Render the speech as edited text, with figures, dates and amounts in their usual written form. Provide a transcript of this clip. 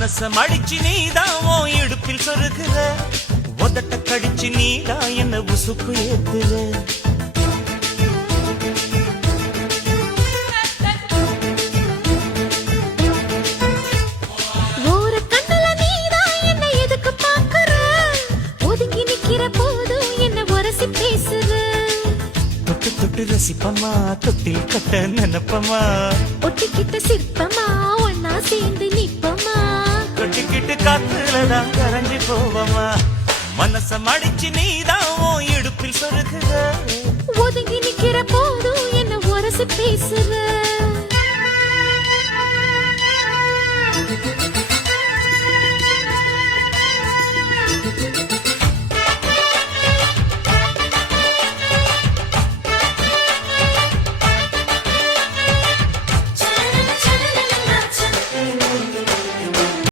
மனச மடிச்சு நீதான் உன் இடுப்பில் சொருகுற, உதட்ட கடிச்சு நீதான் என்ன உசுப்பு ஏத்துற. ஒரு கண்ணுல நீதான் என்ன எதுக்கு பாக்குற, ஒதுங்கி நிக்கிற போதும் என்ன உரசி பேசுற. தொட்டு தொட்டு ரசிப்பமா, தொட்டில் கட்ட நினைப்பமா, ஒட்டிக்கிட்ட சிற்பமா ஒன்னா சேர்ந்து நிப்பமா, கொட்டிக்கிட்டு காத்துலதான் கரைஞ்சு போவமா. மனச மடிச்சு நீதான் உன் இடுப்பில் சொருகுற, ஒதுங்கி நிக்கிற போதும் என்ன உரசி பேசுற.